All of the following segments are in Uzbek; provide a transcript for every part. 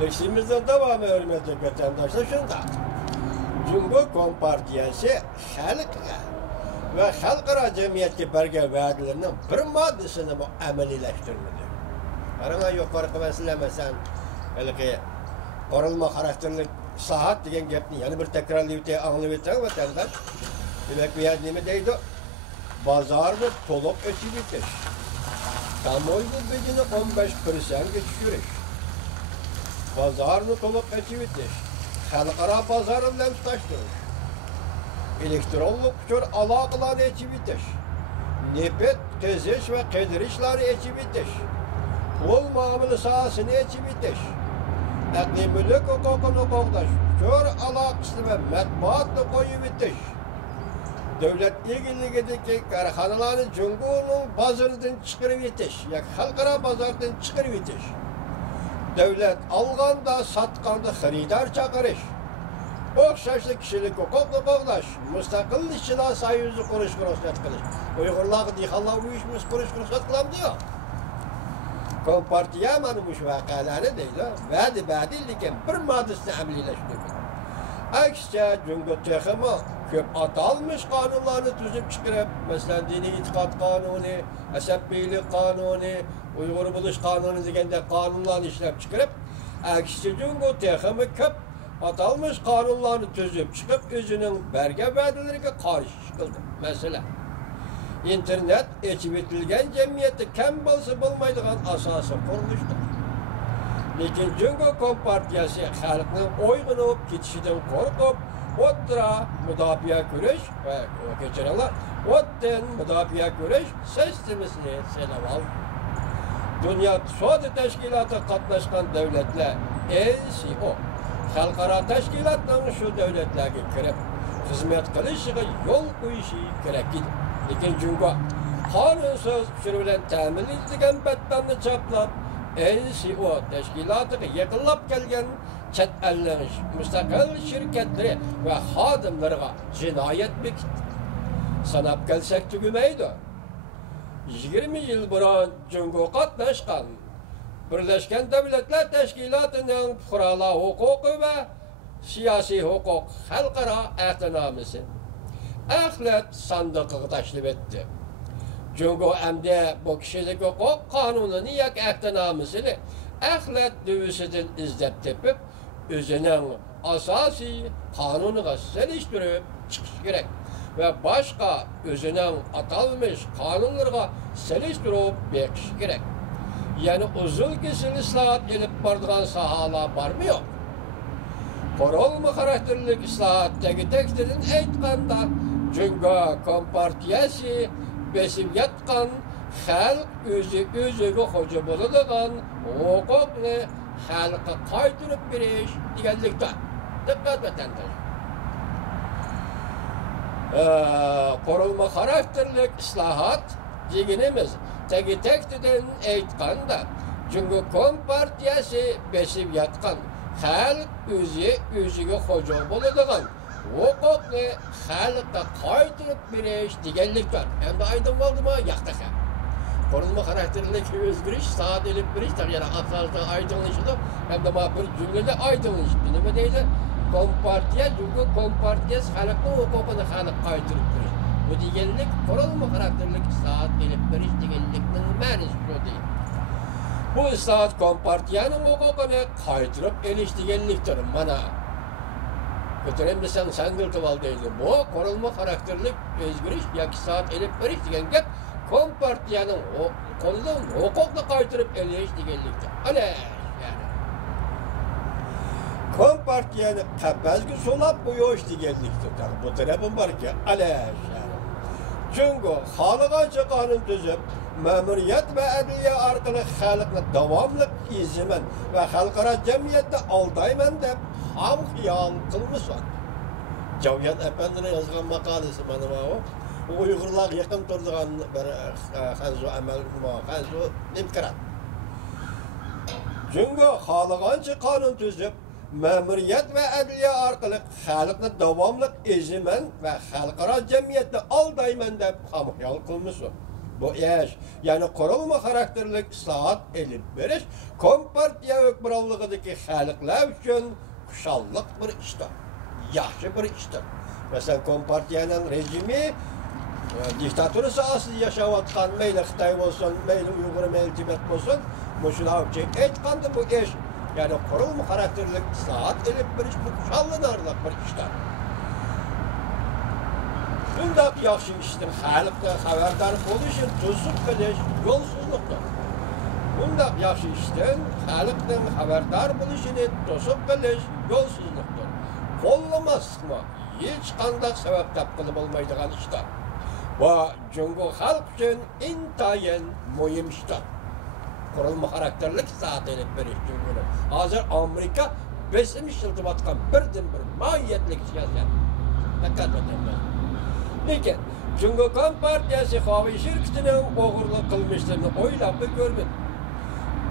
Leşimizden devamı hürmetli vatandaşlar şunda. Cumhur Kompartiyası halkga ve halkara cemiyetke berge vaadilerinin bir maddesini bu amelileştirmedi. Arana yukarı meselesen qorulma karakterli saat degen gapni yani bir tekrarlayıp anlayıp vatandaş. Demek bir yer nime deydi? Bazarda tolop öçübütür. Kamuoyda bedeni 15% geçiştiriş. Bazarda tolop öçübütür. Halkara pazarı bilen tutaştırır. Elektronlu kutur alakaları öçübütür. Nepet, teziş ve kedirişleri öçübütür. Pul muamele sahasını öçübütür. Akli mülk hukukunu koktaş. Kör alakısını ve matbuatını koyubütür. Devlet ilgiliğindeki karxanalarını Cumhur'un pazarından çıkarıp yetiş. Ya halkara pazardan çıkarıp yetiş. Devlet alganda, satkanda xaridar çakırış. Okşaşlı kişilik hukukla koklaş. Müstakil işçiler sayısı kuruş ruhsat kılış. Uygurlar dihallar bu işimiz kuruş ruhsat kılam diyor. Kompartiya manımış vakaları değil. Vadi bir maddesini amelileştiriyor. Aksine Cumhur Tehama köp atalmış kanunlarını tüzüp çıkarıp, mesela dini itikat kanunu, asabiylik kanunu, Uygur buluş kanunu degende kanunlarını işlep çıkarıp, aksine Cumhur Tehama köp atalmış kanunlarını tüzüp çıkıp, özünün berge vadilerine karşı çıkıldı. Mesela, internet eçibitilgen cemiyette kem balsı bulmaydıgan asası kurulmuştur. Lekin Cumhur Kompartiyası halkının oygunup gitişinden korkup, ottra müdafiye güreş ve geçenler ottan müdafiye güreş sistemini selem aldı. Dünya İqtisadi Teşkilatı katlaşkan devletler NCO, halkara teşkilatların şu devletlerge kirip, hizmet kılışıga yol koyuşu gerek idi. Lekin Cumhur kanunsuz sürülen temin edilen bettanını çaplap, NCO teşkilatıga yakınlap gelgen chet ellerin müstakil şirketleri ve hadimleriga cinayet bekitdi. Sanap gelsek tügümeydi. 20 yıl burun Cumhur katlaşkan Birleşken Devletler Teşkilatı'nın fuqarolar hukuku ve siyasi hukuk halkara ahtinamisi ahlet sandığı taşlip etti. Cumhur emde bu kişilik hukuk kanununu yak ahtinamisini ahlet düvüsüdün izlep tepip özünün asasi kanununa seliştirip çıkış gerek ve başka özünün atalmış kanunlarına seliştirip bekiş gerek. Yani uzun kesin ıslahat gelip bardıgan sahalar var mı yok? Korolma karakterlik ıslahat teki tekstirin eytkanda Cumhur Kompartiyası besip yatkan halk özüge hoca buluduğun hukukunu halka kaydırıp biriş digenlikten. Dikkat vatandaş. Korolma karakterlik ıslahat diginimiz teki tekstirin eytkanda Cumhur Kompartiyası besip yatkan halk özüge hoca buluduğun hukukunu halka kaydırıp biriş digenlikten. Hem de aydın oldu mu? Yaktaka. Korunma karakterindeki özgürüş, saat elip biriş, yani asasında aydınlaşıda hem de bir cümlede aydınlaşıda. Ne deydi? Kompartiya, Cumhur Kompartiyası halkın hukukunu halk kaydırıp biriş. Bu digenlik, korunma karakterindeki saat elip biriş digenlikten meniz şu değil. Bu saat Kompartiyanın hukukunu kaydırıp eliş digenliktir. Bana götüreyim sen sandırtıval değildir. Bu korunma karakterlik özgürüş, yaki saat elip biriş digen gep Kompartiyanın konudan hukukla kaydırıp eliş digenliktir. Öyle yani. Kompartiyanın kapazgı solap bu yoş digenliktir. Bu tarafın var ki öyle yani. Çünkü halıganca kanun tüzüp, memuriyet ve adliye arkalı halkla devamlı izimen ve halkara cemiyette aldaymen de ham hiyal kılmış var. Caviyat Efendi'nin yazgan makalesi bana o. Uygurlar yakın durduğun bir hanzu amel, hanzu imkirat. Çünkü halıganca kanun tüzüp, memuriyet ve adliye arkalı halkla devamlı izimen ve halkara cemiyette aldaymen de ham hiyal kılmış var. Bu eş, yani korunma karakterlik saat elip veriş, Kompartiya burallıqdaki xalqlar üçün xuşallıq bir işdir. Yaxşı bir işdir. Mesela Kompartiyanın rejimi diktaturası asıl yaşavatkan meyli Xitay olsun, meyli Uygur, meyli Tibet olsun, Muşulav çek etkandı bu iş. Yani kurulma karakterlik saat elip bir iş, bu kuşallanarlık bir işler. Bunda yaxşı iştir, xalqdan xabardar bo'lishni to'sib qilish yo'lsizlikdir. Bunda yaxşı işten xalqdan xabardar bo'lishini to'sib qilish yo'lsizlikdir. Qo'llamaslikmi hech qanday sabab topqilib bo'lmaydigan ishdir. Va Jungo xalq uchun intayin muhim ishdir. Kurulma karakterlik saat elip beriş Jungo'ni. Hozir Amerika besim işiltibatgan birden bir mahiyetlik siyosat. Dikkat edin. Lekin Jungo Kompartiyasi Xavay şirketining o'g'irlik qilmishlarini o'ylab ko'rmadi.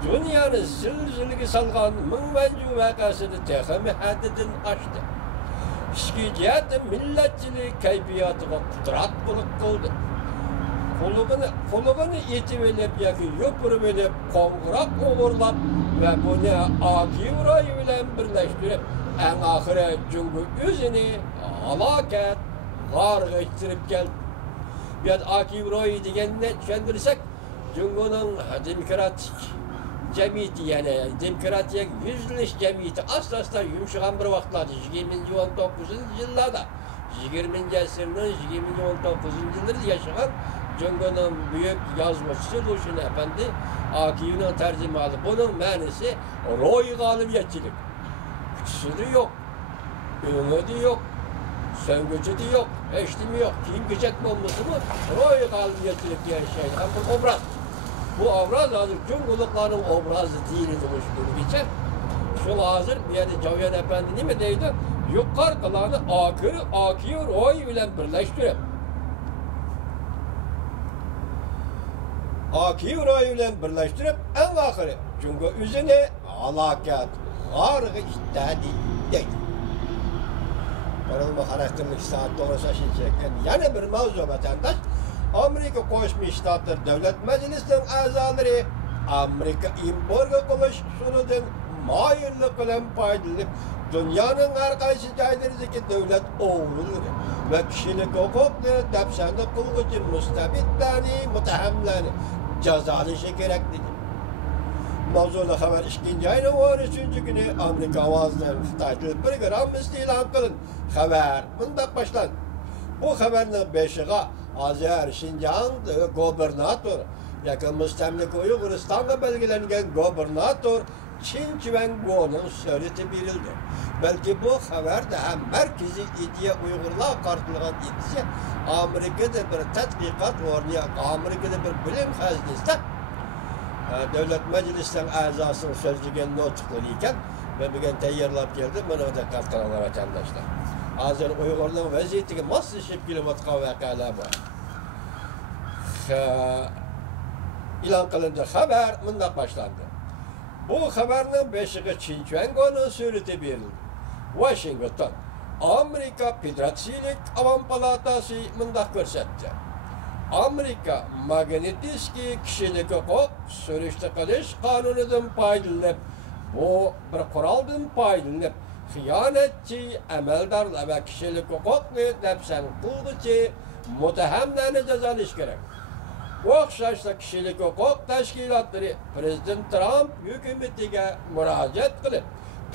Dunyoni zilzilaga solgan Mingmanju voqeasini texmi haddidan oshdi. Ichki jihat millatchilik kayfiyatiga qudrat bo'lib qoldi. Qulug'ini yetib elib yoki yo'pirib elib, qo'ng'iroq o'g'irlab va buni Akivroy bilan birlashtirib, eng oxiri Jungo o'zini halokat g'arga ittirib keldi. Bu yerda Akivroy deganni tushuntirsak, Jungoning demokratik jamiyati, ya'ni demokratiyaga yuzlash jamiyati asosida yumshagan bir vaqtlarda 20-19-yillarda 20-asrning 20-19-yillarda yashagan Jungoning büyük yazmışçı Lushin Efendi Akiv'nin tercümanı. Bunun ma'nosi ro'y g'olibiyatchilik. Kuchisi de yok, ümidi de yok, söngücü de yok, eşlimi yok. Kiyim kechak bo'lmasa mı ro'y g'olibiyatchilik diye şey. Bu obraz. Bu obraz hazır Jungo'lukların obrazı değil demiş günümüzce. Şu hazır bir yerde Cavyan Efendi ne mi deydi? Yukarı kalanı Akiv'i ro'y bilen birleştirip. Akivroy bilan birlashtirib, eng oxiri Jungo o'zini halokat g'arga itadi deydi. Kurulma karakterlik saat to'g'risida chekkan yana bir mavzu vatandosh Amerika Qo'shma Shtatlar Davlat Majlisining a'zolari Amerika importga qilish usulidan moyillik bilan foydalanib, dunyoning har qaysi joylaridagi davlat o'g'riligi va kishilik huquqni dafsanda qilguvchi mustabidlarni, mutahamlarni jazolashi kerak dedi. Mavzuli xabar 2-ayning 13-kuni Amerika ovozidan Xitoy programmasi e'lon qilindi. Xabar bunday boshlandi. Bu xabarning beshiga hozir Xinjiang gubernator yoki mustamlika Uyg'uristonga belgilangan gubernator Qin Chuangoning surati berildi. Balki bu xabarda ham markaziy ideya Uyg'urlar qartilgan ideya Amerikada bir tadqiqot o'rni, Amerikada bir bilim xazinasida Davlat Majlisining a'zosining so'zlagan nutqlari ekan va bugun tayyorlab keldi. Mana diqqat qilinglar vatandoshlar. Hozir Uyg'urlar vaziyatiga moslashib kelayotgan voqealar bor. E'lon qilindi xabar bunday boshlandi. Bu xabarning beshiga Qin Chuangoning surati berildi. Washington Amerika Federatsiyalik Avam palatasi bunday ko'rsatdi. Amerika Magnitskiy kishilik huquq surishti qilish qonunidan foydalanib, bu bir quroldan foydalanib, xiyonatchi amaldorlar va kishilik huquqni dafsan qilguvchi mutahamlarni jazolash kerak. O'xshashda kishilik huquq tashkilotlari Prezident Trump hukumatiga murojaat qilib,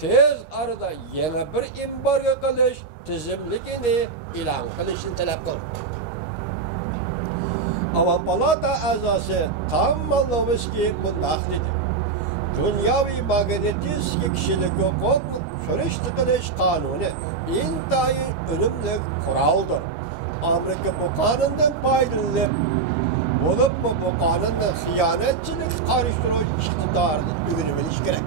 tez arada yana bir embargo qilish tizimligini e'lon qilishni talab qildi. Avam palata a'zosi Tom Malovskiy bunday dedi. Dunyoviy Magnitskiy kishilik huquq surishti qilish qonuni intayin o'limli quroldir. Amerika bu qonundan foydalanib, bo'lib bu qonundan xiyonatchilik qarishtiruv iqtidorini o'rganib olish kerak.